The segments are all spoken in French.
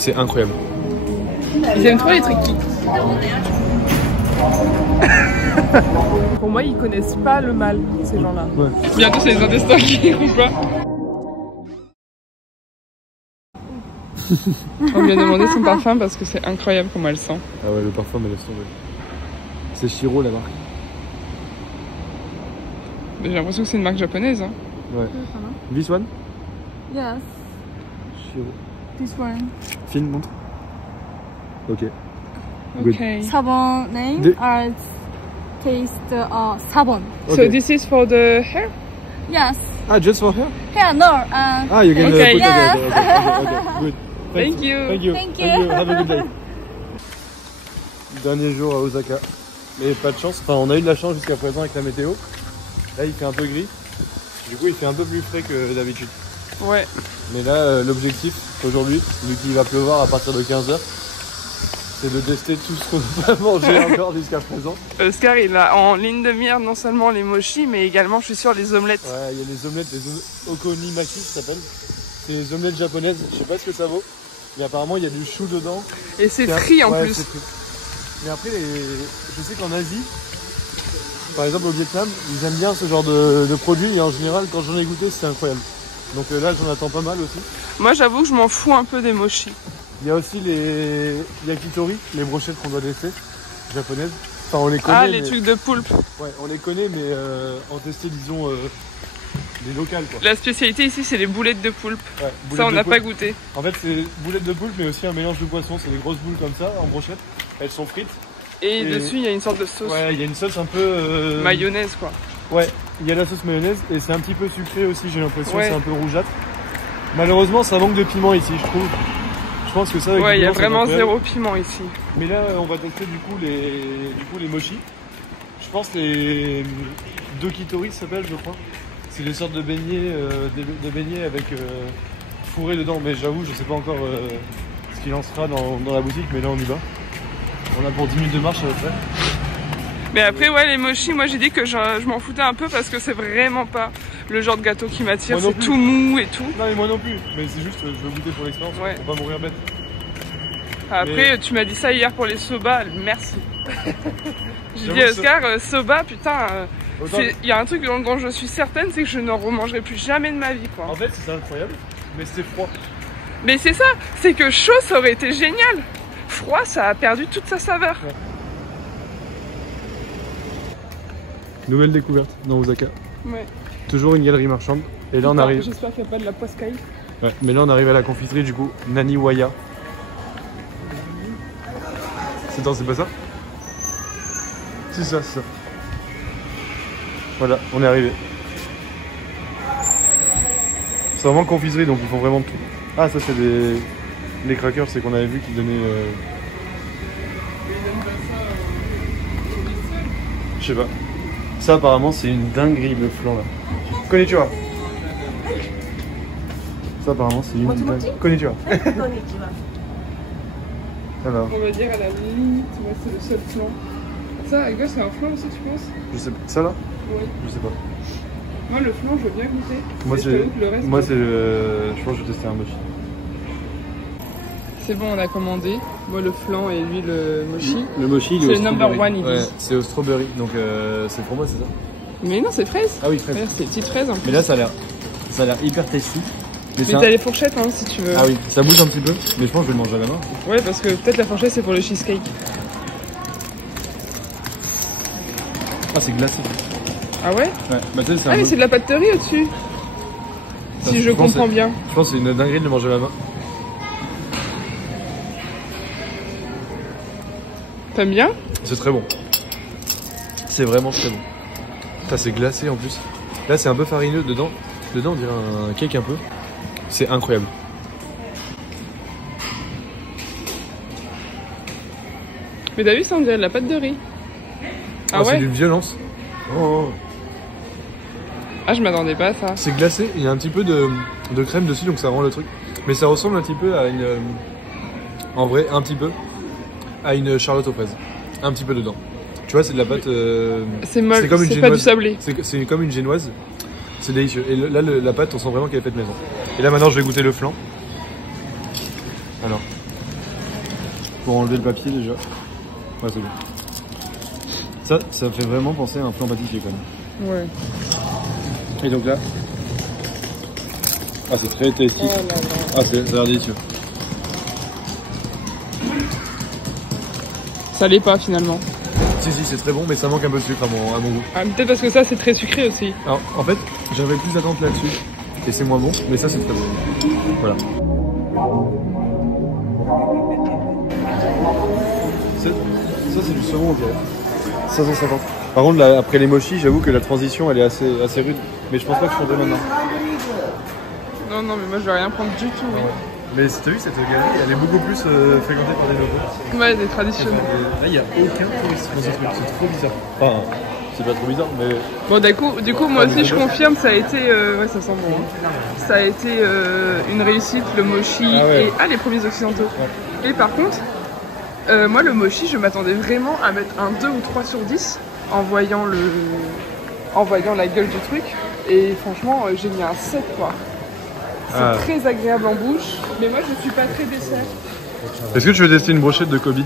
C'est incroyable. Ils aiment trop les trucs qui... Pour moi, ils connaissent pas le mal, ces gens-là. Ouais. Bientôt, c'est les intestins qui ou pas. On lui a demandé son parfum parce que c'est incroyable comment elle sent. Ah ouais, le parfum me laisse tomber. C'est Shiro la marque. J'ai l'impression que c'est une marque japonaise. Hein. Ouais. This one? Yes, Shiro. this one. Film, montre. Ok. Okay. Sabon name The- are taste sabon. So Okay. this is for the hair? Yes. Ah, just for her? Here, no. Ah, you can Okay. put Yes. okay, good. Thank you. Thank you. Thank you. Have a good day. Dernier jour à Osaka. Mais pas de chance. Enfin, on a eu de la chance jusqu'à présent avec la météo. Là, il fait un peu gris. Du coup, il fait un peu plus frais que d'habitude. Ouais. Mais là, l'objectif aujourd'hui, vu qu'il va pleuvoir à partir de 15h, c'est de tester tout ce qu'on n'a pas mangé encore jusqu'à présent. Oscar, il a en ligne de mire non seulement les mochis, mais également, je suis sûre, les omelettes. Ouais, il y a les omelettes, les okonimaki, ça s'appelle. C'est les omelettes japonaises. Je sais pas ce que ça vaut, mais apparemment, il y a du chou dedans. Et c'est frit en Ouais, plus. c'est frit. Mais après, je sais qu'en Asie, par exemple au Vietnam, ils aiment bien ce genre de produits et en général, quand j'en ai goûté, c'est incroyable. Donc là, j'en attends pas mal aussi. Moi, j'avoue que je m'en fous un peu des mochis. Il y a aussi les yakitori, les brochettes qu'on doit tester, japonaises. Enfin, on les connaît. Ah, les mais... trucs de poulpe. Ouais, on les connaît, mais en tester, disons, des locales, quoi. La spécialité ici, c'est les boulettes de poulpe. Ouais, Ça, on n'a pas poulpe. goûté. En fait, c'est boulettes de poulpe, mais aussi un mélange de poissons. C'est des grosses boules comme ça, en brochette. Elles sont frites. Et dessus, il y a une sorte de sauce. Ouais, il y a une sauce un peu... Mayonnaise, quoi. Ouais, il y a la sauce mayonnaise et c'est un petit peu sucré aussi, j'ai l'impression, Ouais. c'est un peu rougeâtre. Malheureusement, ça manque de piment ici, je trouve. Je pense que ça avec Ouais, il y a du piment, vraiment c'est incroyable. zéro piment ici. Mais là, on va tester du coup les mochis. Je pense les dokitori ça s'appelle, je crois. C'est des sortes de beignets, de beignets avec fourré dedans. Mais j'avoue, je sais pas encore ce qu'il en sera dans la boutique, mais là on y va. On a pour 10 minutes de marche à peu près. Mais après, ouais, les mochis, moi j'ai dit que je m'en foutais un peu parce que c'est vraiment pas le genre de gâteau qui m'attire. Moi non C'est plus. tout mou et tout. Non mais moi non plus, mais c'est juste, je veux goûter pour l'expérience, Ouais. pour pas mourir bête. Après, tu m'as dit ça hier pour les soba, merci. J'ai J'avoue dit, que Oscar, soba, putain, Autant- il y a un truc dont je suis certaine, c'est que je n'en remangerai plus jamais de ma vie, quoi. En fait, c'était incroyable, mais c'était froid. Mais c'est ça, c'est que chaud, ça aurait été génial. Froid, ça a perdu toute sa saveur. Ouais. Nouvelle découverte dans Osaka. Ouais. Toujours une galerie marchande. Et là on arrive. J'espère qu'il n'y a pas de la poiscaille. Ouais, mais là on arrive à la confiserie du coup. Naniwaya. C'est pas ça? C'est ça, c'est ça. Voilà, on est arrivé. C'est vraiment confiserie donc ils font vraiment tout. Ah ça c'est les crackers, c'est qu'on avait vu qu'ils donnaient... Je sais pas. Ça apparemment c'est une dinguerie le flan là. Konnichiwa. Ça apparemment c'est une dinguerie. Konnichiwa. Alors, On va dire à la limite, moi c'est le seul flan. Ça, les gars, c'est un flan aussi, tu penses? je sais pas. Ça là? Oui. Je sais pas. Moi, le flan, je veux bien goûter. Moi Mais je c'est... t'avoue que le reste, Moi c'est le... Je pense que je vais tester un mochi. c'est bon, on a commandé. Moi, le flan et lui, le mochi. Le mochi il C'est est au le number strawberry. one, ils Ouais, disent. c'est au strawberry. Donc c'est framboise, c'est ça? Mais non, c'est fraise. Ah oui, fraise. Regarde, c'est des petites fraises en plus. Mais là ça a l'air hyper tasty. Mais t'as les fourchettes, hein, si tu veux. Ah oui, ça bouge un petit peu, mais je pense que je vais le manger à la main. Ouais, parce que peut-être la fourchette, c'est pour le cheesecake. Ah c'est glacé. Ah ouais? Ouais, bah tu sais c'est Ah, mais c'est de la pâte de riz au-dessus. Ça, Si je pense comprends que- bien. Je pense que c'est une dinguerie de le manger à la main. T'aimes bien? C'est très bon. C'est vraiment très bon. Ça c'est glacé en plus. Là c'est un peu farineux dedans. Dedans on dirait un cake un peu. C'est incroyable. Mais t'as vu, ça, on dirait de la pâte de riz. Ah Oh, c'est ouais? d'une violence. Oh. Ah, je m'attendais pas à ça. C'est glacé, il y a un petit peu de crème dessus donc ça rend le truc. Mais ça ressemble un petit peu à une... en vrai, un petit peu à une charlotte aux fraises. Un petit peu dedans. Tu vois, c'est de la pâte... C'est molle, comme une c'est pas du génoise. sablé. C'est comme une génoise. C'est délicieux. Et là, la pâte, on sent vraiment qu'elle est faite maison. Et là, maintenant, je vais goûter le flan. Alors, pour enlever le papier déjà. Ouais, c'est bon. Ça fait vraiment penser à un flan pâtissier quand même. Ouais. Et donc là. Ah, c'est très tasty. Oh là là. Ah, ça a l'air délicieux. Ça l'est pas finalement. Si, c'est très bon, mais ça manque un peu de sucre à mon goût. Ah, peut-être parce que ça c'est très sucré aussi. Alors, en fait, j'avais plus d'attente là-dessus. Et c'est moins bon, mais ça, c'est très bon. Voilà. Ça, c'est du saumon, ok. 550. Par contre, là, après les mochis, j'avoue que la transition, elle est assez rude. Mais je pense pas que je prendrai maintenant. Non, mais moi je vais rien prendre du tout. Oui. Ouais. Mais t'as vu, cette galerie, elle est beaucoup plus fréquentée par des locaux. Ouais, des traditionnels. Là, il n'y a aucun touriste dans ce truc. C'est trop bizarre. Enfin, c'est pas trop bizarre, mais... Bon, du coup moi aussi je confirme, ça a été... ouais, ça sent bon. Hein. Ça a été une réussite, le mochi et les premiers occidentaux. Ouais. Et par contre, moi le mochi, je m'attendais vraiment à mettre un 2 ou 3 sur 10 en voyant la gueule du truc. Et franchement, j'ai mis un 7 quoi. C'est très agréable en bouche, mais moi je suis pas très dessert. Est-ce que tu veux tester une brochette de Kobe?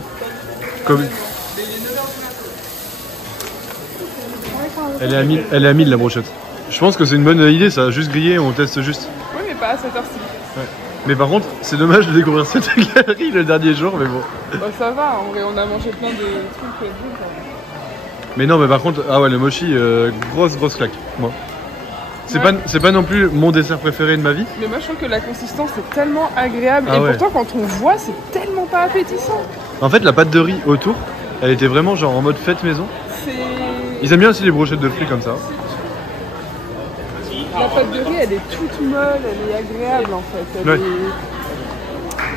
Elle est à 1000 la brochette. Je pense que c'est une bonne idée ça, juste griller, on teste juste. Oui, mais pas à cette heure-ci. Ouais. Mais par contre, c'est dommage de découvrir cette galerie le dernier jour, mais bon. Bah ça va, en vrai, on a mangé plein de trucs bons quand même. Mais non, mais par contre, ah ouais, le mochi, grosse claque, moi. C'est pas non plus mon dessert préféré de ma vie. Mais moi je trouve que la consistance est tellement agréable et pourtant quand on voit c'est tellement pas appétissant. En fait la pâte de riz autour, elle était vraiment genre en mode fête maison. Ils aiment bien aussi les brochettes de fruits comme ça. La pâte de riz elle est toute molle, elle est agréable en fait. Elle est...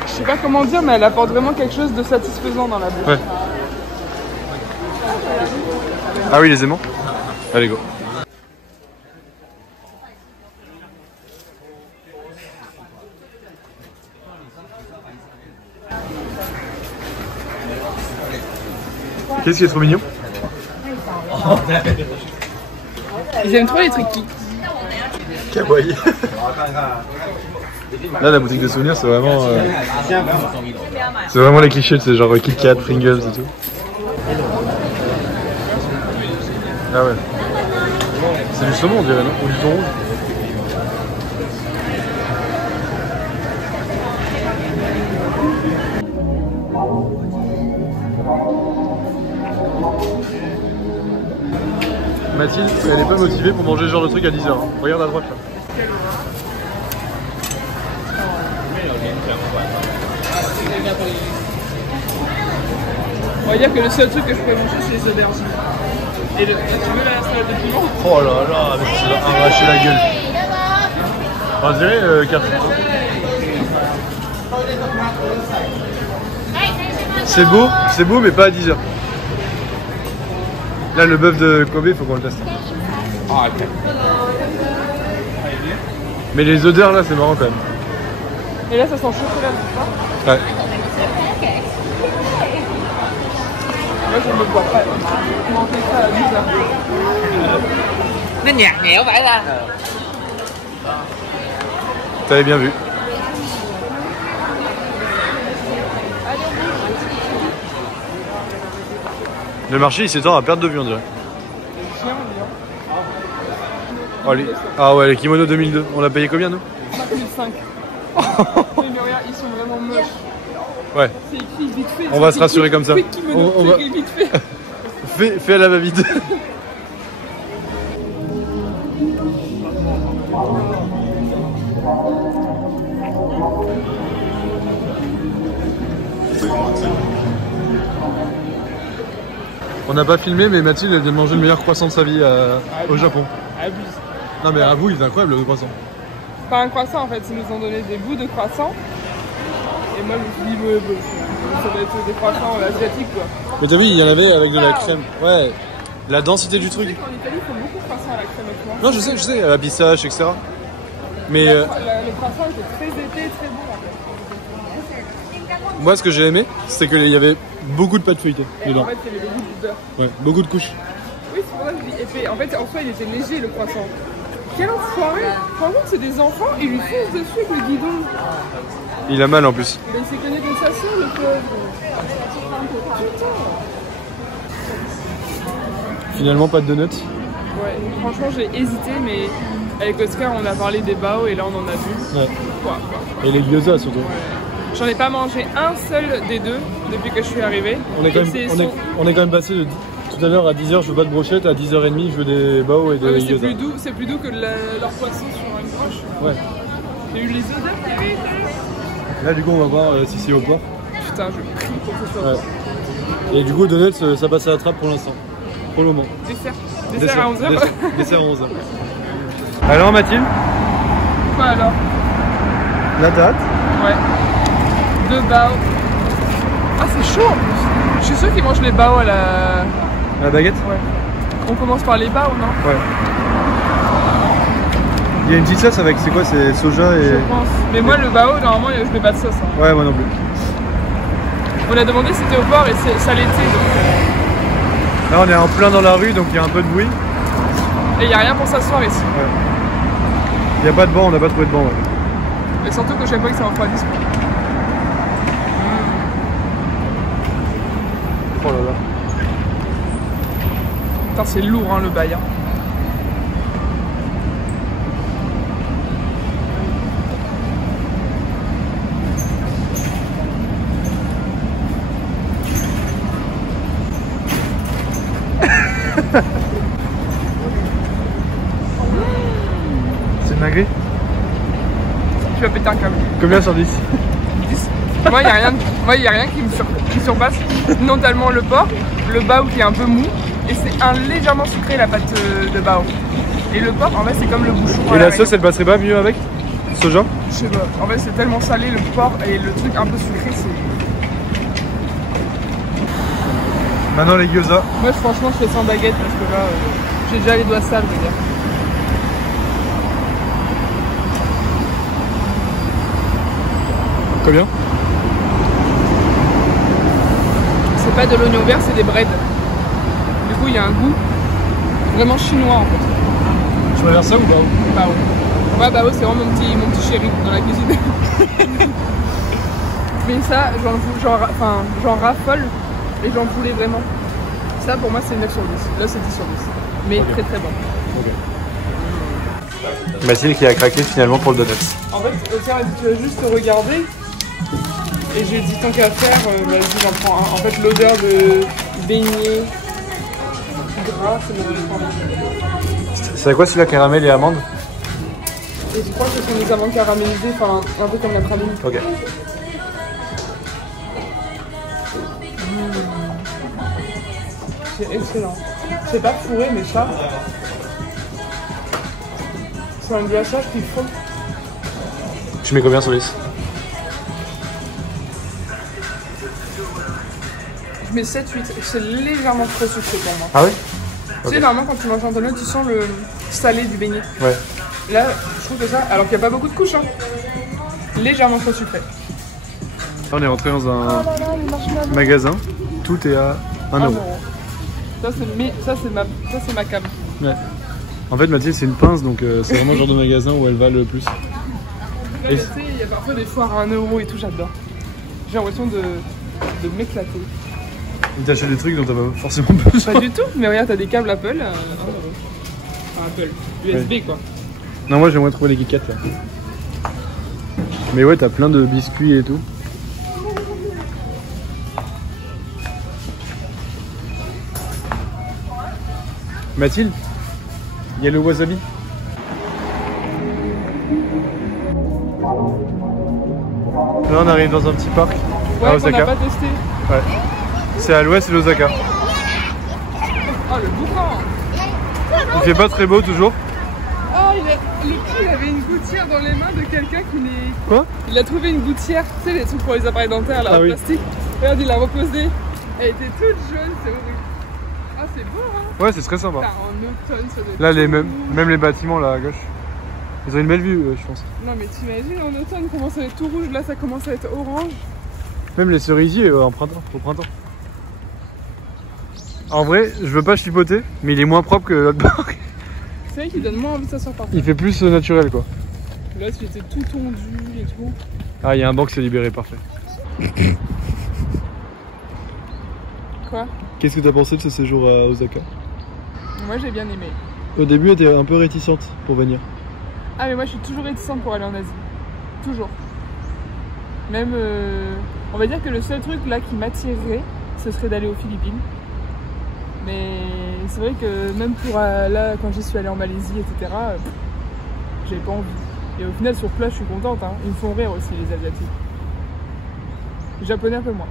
Je sais pas comment dire mais elle apporte vraiment quelque chose de satisfaisant dans la bouche. Ouais. Ah oui les aimants. Allez go. Qu'est-ce qui est trop mignon? Ils aiment trop les trucs qui... Kawaii. Là la boutique de souvenirs c'est vraiment... c'est vraiment les clichés, c'est genre Kit Kat, Pringles et tout. Ah ouais. C'est du saumon on dirait non? Ou du thon rouge? Mathilde, elle est pas motivée pour manger ce genre de truc à 10h. Hein. Regarde à droite là. On va dire que le seul truc que je pourrais manger c'est les aubergines. Et tu veux la salade de piment? Oh là là, mais tu vas arracher la gueule. On dirait 4. C'est beau mais pas à 10h. Là le bœuf de Kobe faut qu'on le teste. Ah ok. Mais les odeurs là c'est marrant quand même. Et là ça sent chocolat tout ça? Ouais. Moi je ne me vois pas manger ça à 10h. Nó nhạt nhẽo vậy là. T'avais bien vu. Le marché il s'étend à perte de vue on dirait. Oh, ah ouais les kimonos 2002, on l'a payé combien nous? 5005. Mais regarde, ils sont vraiment moches. Ouais. C'est écrit vite fait. On va se rassurer comme ça. On va... vite fait. Fais à la va-vite. On n'a pas filmé, mais Mathilde elle vient de manger le meilleur croissant de sa vie au Japon. Abuse. Non mais avoue, il est incroyable le croissant. Pas un croissant en fait, ils nous ont donné des bouts de croissant. Et moi je me suis dit, ça va être des croissants asiatiques quoi. Mais t'as vu, il y en avait avec de la crème. Ouais, la densité du truc. Tu sais qu'en Italie, ils font beaucoup de croissants à la crème et tout. Non, je sais, à la pistache, etc. Mais les croissants étaient très épais, très bons en fait. moi, ce que j'ai aimé, c'est qu'il y avait beaucoup de pâte feuilletée dedans. En fait, il y avait beaucoup de beurre. Ouais, beaucoup de couches. Oui, c'est pour ça que je dis épais. En fait, en soi, il était léger le croissant. Quel enfoiré! Franchement, c'est des enfants, ils lui foncent dessus avec le guidon. Il a mal en plus. Mais il s'est cogné contre sa sœur, le pauvre. finalement pas de donuts. Ouais, franchement j'ai hésité, mais avec Oscar on a parlé des bao et là on en a vu. Ouais. Quoi. Et les gyoza surtout. Ouais. J'en ai pas mangé un seul des deux depuis que je suis arrivée. On est quand même passé de tout à l'heure à 10h je veux pas de brochette, à 10h30 je veux des bao et des gyoza. C'est plus doux que leur poisson sur une broche. Ouais. J'ai eu les œufs d'arriver. Là du coup on va voir si c'est au port. Putain, je prie pour que ce soit. Ouais. Et du coup donuts ça passe à la trappe pour l'instant. Pour le moment. Dessert à 11h. Dessert à 11h. Alors Mathilde? Quoi alors? La date? Ouais. 2 bao. Ah c'est chaud en plus. Je suis sûre qu'ils mangent les bao à la baguette? Ouais. On commence par les bao, non? Ouais. Il y a une petite sauce avec, c'est quoi? C'est soja et... Je pense. Mais moi le bao, normalement je mets pas de sauce. Hein. Ouais, moi non plus. On a demandé si c'était au port et ça l'était donc... Là on est en plein dans la rue donc il y a un peu de bruit. Et il n'y a rien pour s'asseoir ici. Ouais. Il n'y a pas de banc, on n'a pas trouvé de banc. Ouais. Mais surtout que je sais pas que ça refroidisse. Oh là là. Putain c'est lourd hein le bail. Hein. C'est une dinguerie. Tu vas péter un câble. Combien sur 10? 10. Moi, il n'y a rien qui surpasse. Non tellement le porc, le bao qui est un peu mou, et c'est légèrement sucré la pâte de bao. Et le porc, en fait, c'est comme le bouchon. Et la sauce, elle passerait pas mieux avec soja? Je sais pas. En fait, c'est tellement salé le porc et le truc un peu sucré, c'est... Maintenant les gyoza. Moi franchement je fais sans baguette parce que là j'ai déjà les doigts sales je veux dire. Combien? C'est pas de l'oignon vert, c'est des breads. Du coup il y a un goût vraiment chinois en fait. Tu préfères ça ou bao? Bao. Ouais bao c'est vraiment mon petit chéri dans la cuisine. Mais ça j'en raffole. Et j'en voulais vraiment. Ça pour moi c'est 9 sur 10. Là c'est 10 sur 10. Mais okay. Très très bon. Okay. Mathilde qui a craqué finalement pour le donut. En fait, Oscar a dit tu vas juste regarder. Et j'ai dit tant qu'à faire, vas-y j'en prends un. En fait l'odeur de beignet gras, ça me donne. C'est à quoi celui-là, caramel et amande? Et je crois que ce sont des amandes caramélisées, enfin un peu comme la praline. Ok. C'est excellent. C'est pas fourré, mais ça, c'est un glaçage qui fond. Tu mets combien sur 10? Je mets 7-8. C'est légèrement trop sucré pour moi. Ah oui? Tu sais, normalement, quand tu manges un donut, tu sens le salé du beignet. Ouais. Là, je trouve que ça, alors qu'il n'y a pas beaucoup de couches, hein, légèrement trop sucré. On est rentré dans un magasin. Tout est à 1 €. Ça c'est ma cam. Ouais. En fait Mathilde c'est une pince donc c'est vraiment le genre de magasin où elle va le plus. Là, tu sais, il y a parfois des foires à 1 € et tout, j'adore. J'ai l'impression de m'éclater. Il t'achète des trucs dont t'as pas forcément besoin. Pas du tout, mais regarde t'as des câbles Apple à 1 €. Enfin Apple, USB ouais. Quoi. Non moi j'aimerais trouver les Kit Kat là. Mais ouais t'as plein de biscuits et tout. Mathilde, il y a le wasabi. Là on arrive dans un petit parc ouais, à Osaka. On n'a pas testé. Ouais. C'est à l'ouest de l'Osaka. Oh le boucan. Il fait pas très beau toujours. Oh il avait une gouttière dans les mains de quelqu'un qui n'est... Quoi? Il a trouvé une gouttière, tu sais les trucs pour les appareils dentaires là, en plastique. Regarde il l'a reposée. Elle était toute jaune, c'est horrible. Ah c'est beau hein. Ouais c'est très sympa. En automne, ça là même les bâtiments là à gauche. Ils ont une belle vue je pense. Non mais t'imagines en automne comment ça va être tout rouge, là ça commence à être orange. Même les cerisiers au printemps. En vrai je veux pas chipoter mais il est moins propre que l'autre parc. C'est vrai qu'il donne moins envie de s'asseoir par terre. Il fait plus naturel quoi. Là c'était tout tondu et tout. Ah il y a un banc qui s'est libéré, parfait. Quoi? Qu'est-ce que t'as pensé de ce séjour à Osaka? Moi j'ai bien aimé. Au début, elle était un peu réticente pour venir. Ah mais moi je suis toujours réticente pour aller en Asie. Toujours. Même, on va dire que le seul truc là qui m'attirerait, ce serait d'aller aux Philippines. Mais c'est vrai que même pour là, quand j'y suis allée en Malaisie, etc., j'avais pas envie. Et au final, sur place, je suis contente. Hein. Ils me font rire aussi, les Asiatiques. Les Japonais, un peu moins.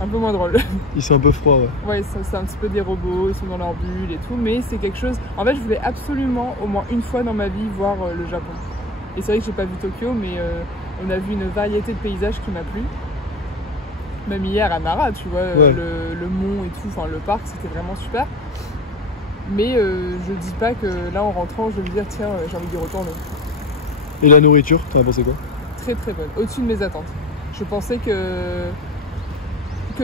Un peu moins drôle. Ils sont un peu froids, ouais. Ouais, c'est un petit peu des robots, ils sont dans leur bulle et tout. Mais c'est quelque chose... En fait, je voulais absolument, au moins une fois dans ma vie, voir le Japon. Et c'est vrai que j'ai pas vu Tokyo, mais on a vu une variété de paysages qui m'a plu. Même hier à Nara, tu vois, ouais. le mont et tout, enfin le parc, c'était vraiment super. Mais je dis pas que là, en rentrant, je vais me dire, tiens, j'ai envie d'y retourner. Et la nourriture, t'en as pensé quoi? Très très bonne, au-dessus de mes attentes. Je pensais que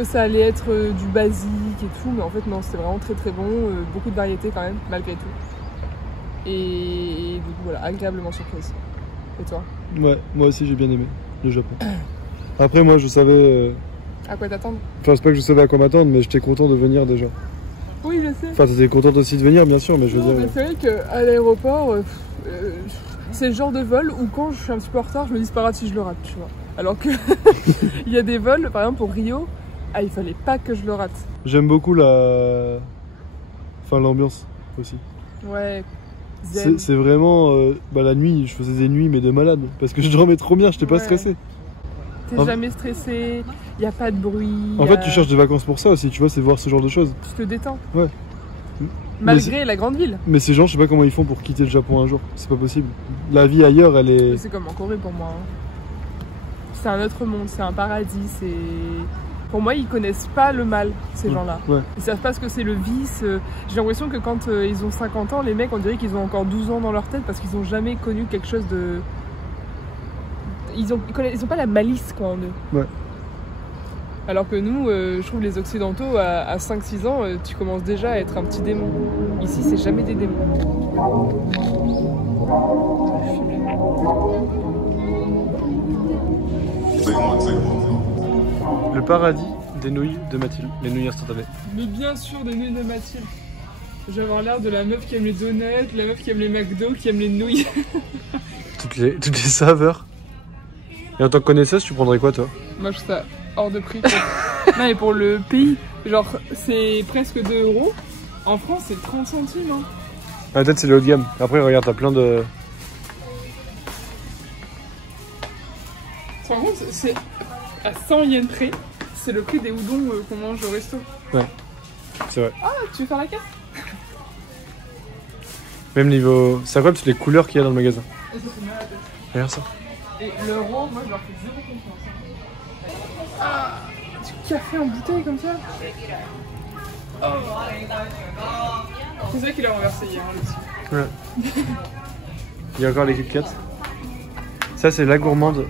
ça allait être du basique et tout, mais en fait non, c'était vraiment très très bon, beaucoup de variétés quand même, malgré tout. Et du coup voilà, agréablement surprise. Et toi? Ouais, moi aussi j'ai bien aimé le Japon. Après moi je savais... À quoi t'attendre? Enfin c'est pas que je savais à quoi m'attendre, mais j'étais content de venir déjà. Oui, je sais. Enfin t'étais contente aussi de venir bien sûr, mais je veux dire... Mais c'est vrai qu'à l'aéroport, c'est le genre de vol où quand je suis un petit peu en retard, je me dis c'est pas grave si je le rate, tu vois. Alors que il y a des vols, par exemple pour Rio, il fallait pas que je le rate. J'aime beaucoup l'ambiance aussi. Ouais. C'est vraiment... la nuit, je faisais des nuits mais de malade. Parce que je dormais trop bien, j'étais pas stressé. T'es jamais stressé, y a pas de bruit. En fait tu cherches des vacances pour ça aussi, tu vois, c'est voir ce genre de choses. Tu te détends. Ouais. Malgré la grande ville. Mais ces gens, je sais pas comment ils font pour quitter le Japon un jour, c'est pas possible. La vie ailleurs, elle est... C'est comme en Corée pour moi. Hein. C'est un autre monde, c'est un paradis, c'est... Pour moi, ils connaissent pas le mal, ces gens-là. Ouais. Ils savent pas ce que c'est le vice. J'ai l'impression que quand ils ont 50 ans, les mecs, on dirait qu'ils ont encore 12 ans dans leur tête parce qu'ils ont jamais connu quelque chose de... Ils ont pas la malice, quoi, en eux. Ouais. Alors que nous, je trouve les Occidentaux, à 5-6 ans, tu commences déjà à être un petit démon. Ici, c'est jamais des démons. Le paradis des nouilles de Mathilde, les nouilles instantanées. Mais bien sûr, des nouilles de Mathilde. Je vais avoir l'air de la meuf qui aime les donuts, la meuf qui aime les McDo, qui aime les nouilles. toutes les saveurs. Et en tant que connaisseuse, tu prendrais quoi toi? Moi je trouve ça hors de prix. Non mais pour le pays, genre c'est presque 2 €. En France c'est 30 centimes. Hein. Ah, peut-être c'est le haut de gamme. Après regarde, t'as plein de... Tu te rends compte, c'est à 100 yens près, c'est le prix des udon qu'on mange au resto. Ouais, c'est vrai. Ah, tu veux faire la caisse? Même niveau... C'est incroyable toutes les couleurs qu'il y a dans le magasin. Et ça fait mal à la tête. Regarde ça. Et l'euro, moi je leur fais zéro confiance. Ah, du café en bouteille comme ça. Oh. C'est vrai qu'il a renversé hier hein, Ouais. Il y a encore les Kit Kat. Ça c'est la gourmande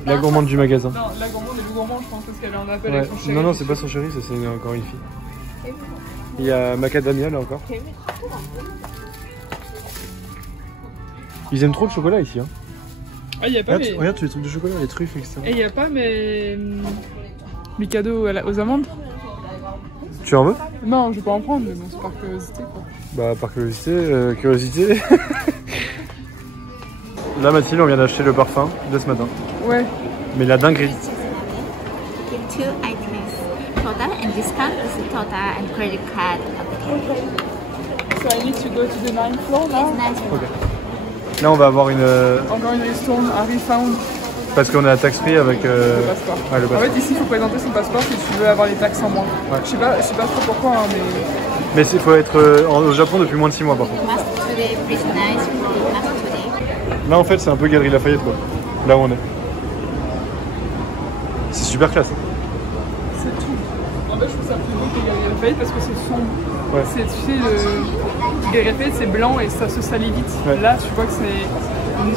du magasin. Non, la gourmande et le gourmand je pense parce qu'elle est en appel Ouais. avec son chéri. Non, c'est pas son chéri, c'est encore une fille. Il y a Macadamia là encore. Ils aiment trop le chocolat ici. Hein. Ah, y a pas Regarde tous les trucs de chocolat, les truffes, etc. Et y a pas mes cadeaux aux amandes? Tu en veux? Non, je vais pas en prendre, mais bon, c'est par curiosité quoi. Bah, par curiosité. Là, Mathilde, on vient d'acheter le parfum de ce matin. Ouais. Mais la dinguerie. Two items, total and discount is a total and credit card. Okay. So I need to go to the 9th floor now. Ok. Là, on va avoir une... Encore une ristourne, un refund. Parce qu'on est à tax free avec... Le passeport. Ouais, le passeport. En fait, ici, il faut présenter son passeport si tu veux avoir les taxes en moins. Ouais. Je sais pas trop pourquoi, hein, mais... Mais il faut être au Japon depuis moins de 6 mois, par contre. Today, pretty nice. Today. Là, en fait, c'est un peu Galerie Lafayette, quoi. Là où on est. C'est super classe. C'est tout. En fait, je trouve ça plus beau que Galerie Lafayette parce que c'est sombre. Ouais. Tu sais, le Galerie Lafayette, c'est blanc et ça se salit vite. Ouais. Là, tu vois que c'est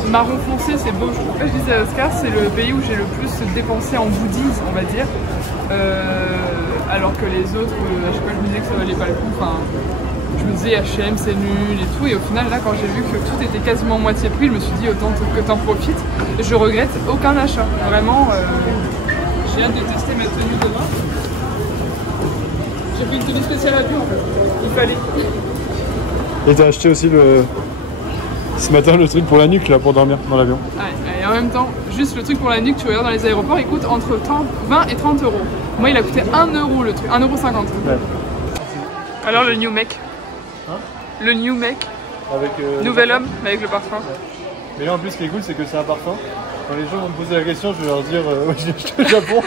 marron foncé, c'est beau. En fait, je disais à Oscar, c'est le pays où j'ai le plus dépensé en goodies, on va dire. Alors que les autres, à chaque fois, je me disais que ça valait pas le coup. Enfin, je me disais H&M, c'est nul et tout. Et au final, là, quand j'ai vu que tout était quasiment moitié prix, je me suis dit autant que t'en profites. Je regrette aucun achat. Vraiment, j'ai hâte de tester ma tenue demain. J'ai pris une tenue spéciale à vue en fait. Il fallait. Et t'as acheté aussi ce matin le truc pour la nuque là pour dormir dans l'avion. Ouais, et en même temps, juste le truc pour la nuque, tu regardes dans les aéroports, il coûte entre 20 et 30 euros. Moi il a coûté 1 euro le truc, 1,50 €. Ouais. Alors le new mec. Hein? Le new mec. Avec, nouvel homme avec le parfum. Ouais. Mais là en plus ce qui est cool c'est que c'est un parfum. Quand les gens vont me poser la question, je vais leur dire ouais, j'ai acheté au Japon.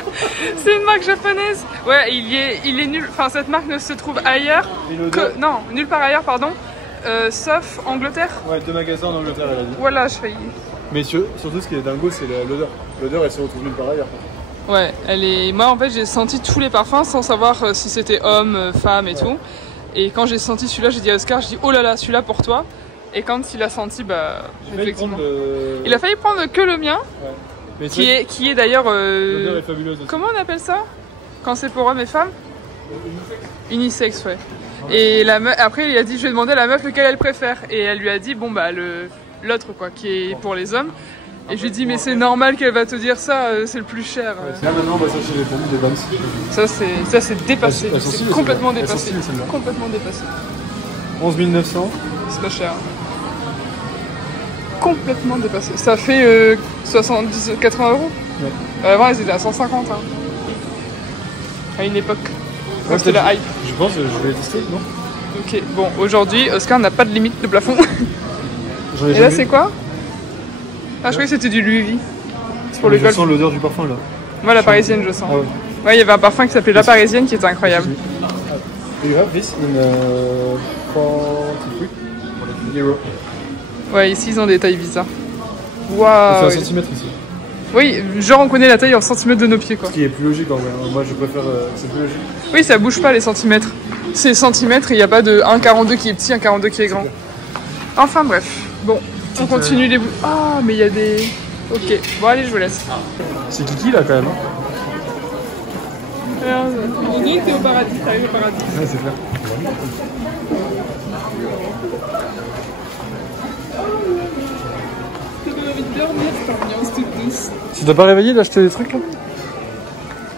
C'est une marque japonaise. Ouais, il est nul. Enfin, cette marque ne se trouve ailleurs que... Non, nulle part ailleurs, pardon. Sauf Angleterre. Ouais, 2 magasins en Angleterre, elle a dit. Voilà, je faillis. Mais surtout, ce qui est dingo, c'est l'odeur. L'odeur, elle se retrouve nulle part ailleurs. Ouais, elle est... Moi, en fait, j'ai senti tous les parfums sans savoir si c'était homme, femme et tout. Et quand j'ai senti celui-là, j'ai dit à Oscar, je dis oh là là, celui-là pour toi. Et quand il a senti, bah, effectivement. Il a failli prendre que le mien, ouais. Mais qui est d'ailleurs... L'odeur est fabuleuse aussi. Comment on appelle ça quand c'est pour hommes et femmes? Unisex, ouais. Et la meuf, après, il a dit, je lui ai demandé à la meuf lequel elle préfère. Et elle lui a dit, bon bah l'autre quoi, qui est pour les hommes. Et je lui ai dit, mais c'est normal qu'elle va te dire ça, c'est le plus cher. Ouais, là maintenant, on va chercher les pompes des Vans. Ça c'est dépassé. C'est complètement dépassé. Complètement Complètement dépassé. 11 900. C'est pas cher. Complètement dépassé. Ça fait 70-80 €. Ouais. Avant, ils étaient à 150. Hein. À une époque. Ouais, c'était la hype. Je pense que je vais tester, non? Ok, bon, aujourd'hui, Oscar n'a pas de limite de plafond. Et là, c'est quoi? Ah, je croyais que c'était du Louis V. C'est pour le golf. Je sens l'odeur du parfum là. Moi, la parisienne, je sens. Ah ouais. Ouais, il y avait un parfum qui s'appelait La Parisienne qui était incroyable. Do you have this in 43 €? Ouais, ici, ils ont des tailles bizarres. Waouh! C'est 1 cm ici. Oui, genre on connaît la taille en centimètres de nos pieds quoi. Ce qui est plus logique en vrai, moi je préfère, c'est plus logique. Oui, ça bouge pas les centimètres. C'est centimètres et il n'y a pas de 1,42 qui est petit, 1,42 qui est grand. Enfin bref, bon, on continue les bouts. Ah, mais il y a des... Ok, bon allez, je vous laisse. C'est Kiki là quand même. Alors, on dirait que t'es au paradis, t'arrives au paradis. Ouais, c'est clair. Tu t'as pas réveillé d'acheter des trucs là?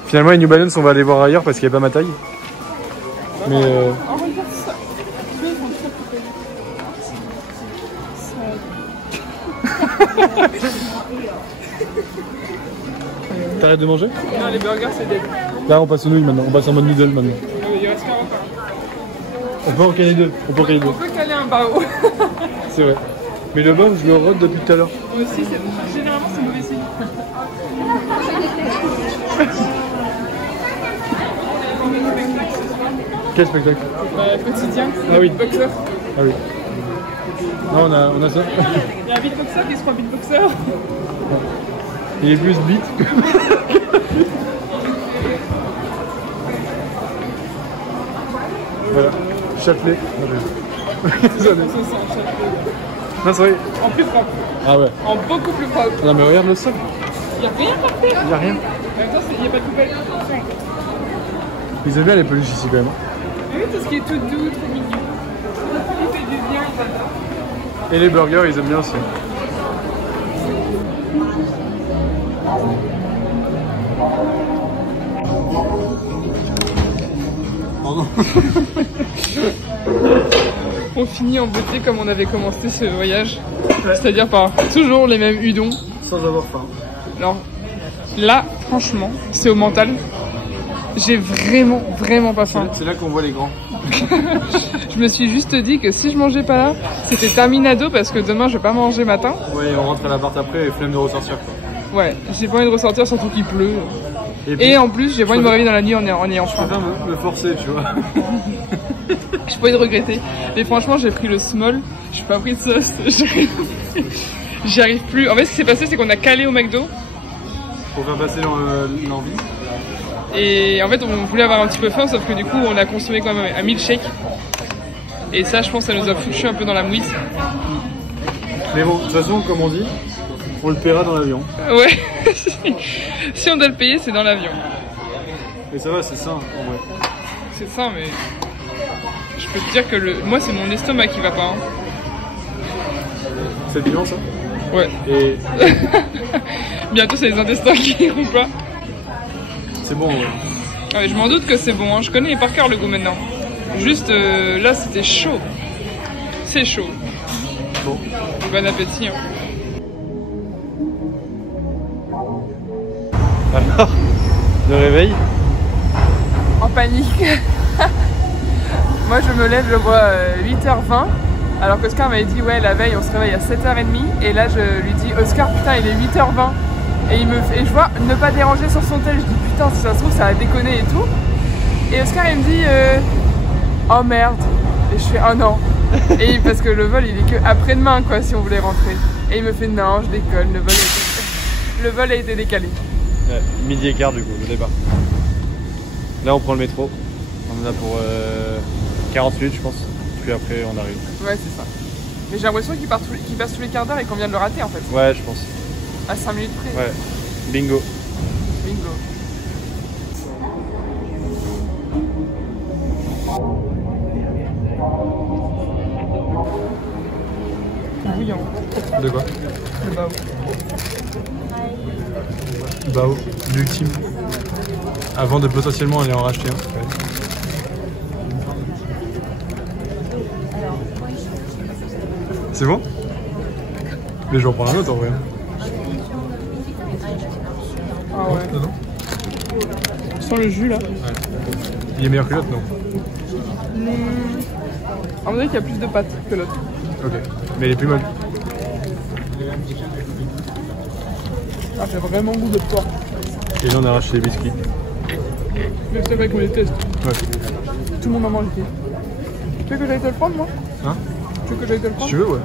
Finalement les New Balance on va aller voir ailleurs parce qu'il n'y a pas ma taille. Mais T'arrêtes de manger? Non, les burgers c'est dead. Là on passe aux nouilles maintenant, on passe en mode noodle maintenant. Il reste 40 ans. On peut en caler deux. On peut caler un bao. C'est vrai. Mais le bun, je le rôde depuis tout à l'heure. Moi aussi, généralement c'est mauvais signe. Quel spectacle? Quotidien. Ah oui. Beatboxer. Ah oui. Non, on a ça. Il y a un beatboxer qui se croit beatboxer. Il est plus beat. Voilà. Châtelet. Non, c'est vrai. En plus propre. Ah ouais. En beaucoup plus propre. Non mais regarde le sol. Il n'y a rien par terre. Il n'y a rien. En même temps, il n'y a pas de poubelle. Ils aiment bien les peluches ici quand même. Oui, tout ce qui est tout doux, trop mignon. Il fait du bien, ils adorent. Et les burgers, ils aiment bien aussi. Pardon. On finit en beauté comme on avait commencé ce voyage. Ouais. C'est-à-dire par toujours les mêmes udons. Sans avoir faim. Alors là, franchement, c'est au mental. J'ai vraiment pas faim. C'est là qu'on voit les grands. Je me suis juste dit que si je mangeais pas là, c'était terminado parce que demain je vais pas manger matin. Ouais, on rentre à l'appart après et flemme de ressortir quoi. Ouais, j'ai pas envie de ressortir surtout qu'il pleut. Et en plus, j'ai pas envie de me réveiller dans la nuit en ayant faim. Je peux me forcer, tu vois. J'ai pas envie de regretter. Mais franchement, j'ai pris le small. J'ai pas pris de sauce. J'y arrive plus. En fait, ce qui s'est passé, c'est qu'on a calé au McDo. Pour faire passer l'envie. Et en fait, on voulait avoir un petit peu faim, sauf que du coup, on a consommé quand même un milkshake. Et ça, je pense, ça nous a foutu un peu dans la mouise. Mais bon, de toute façon, comme on dit, on le paiera dans l'avion. Ouais. Si on doit le payer, c'est dans l'avion. Mais ça va, c'est sain, en vrai. C'est sain, mais je peux te dire que moi, c'est mon estomac qui va pas. Hein. C'est bilan, ça? Ouais. Et bientôt, c'est les intestins qui iront pas. C'est bon, ouais. Ah, mais je m'en doute que c'est bon, hein. Je connais par cœur le goût maintenant. Juste là, c'était chaud. C'est chaud. Bon. Bon appétit. Hein. Alors, le réveil? En panique. Moi je me lève, je vois 8h20. Alors qu'Oscar m'avait dit ouais la veille on se réveille à 7h30. Et là je lui dis Oscar putain il est 8h20. Et je vois ne pas déranger sur son tel. Je dis putain si ça se trouve ça a déconné et tout. Et Oscar il me dit oh merde. Et je fais oh non. Et parce que le vol il est que après-demain quoi si on voulait rentrer. Et il me fait non je déconne, le vol a été décalé. Ouais, midi et quart du coup, au départ. Là on prend le métro. On en a pour 40 minutes je pense. Puis après on arrive. Ouais c'est ça. Mais j'ai l'impression qu'il passe tous les quarts d'heure et qu'on vient de le rater en fait. Ouais je pense. À 5 minutes près. Ouais. Bingo. Bingo. Bouillant. De quoi? Le bao. Bao, l'ultime. Avant de potentiellement aller en racheter un. Ouais. C'est bon? Mais je vais en prendre un autre en vrai. Ah ouais. Dedans? Sans le jus là. Ouais. Il est meilleur que l'autre, non? On dirait qu'il y a plus de pâtes que l'autre. Ok. Mais il est plus molle. Ah, j'ai vraiment goût de porc. Et là on a racheté les biscuits. Mais c'est vrai qu'on les teste. Ouais. Tout le monde en mange ici. Tu veux que j'aille te le prendre moi? Hein? Tu veux que j'aille te le Si prendre? tu veux, ouais.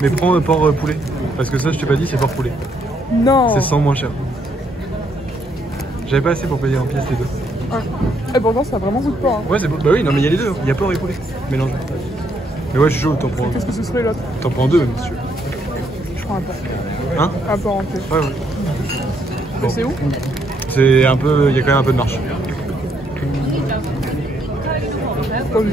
Mais prends porc poulet. Parce que ça, je t'ai pas dit, c'est porc poulet. Non. C'est 100 moins cher. J'avais pas assez pour payer en pièces les deux. Ah. Et pourtant ça a vraiment goût de porc. Hein. Ouais, c'est bon. Bah oui, non, mais il y a les deux. Il y a porc et poulet. Mélangé. Mais ouais, je suis chaud, t'en prends. Qu'est-ce que ce serait l'autre? T'en prends deux même si tu veux. Je prends un porc. Hein? Un porc entier. Ouais, ouais. Mais c'est où? C'est un peu. Il y a quand même un peu de marche. Pas du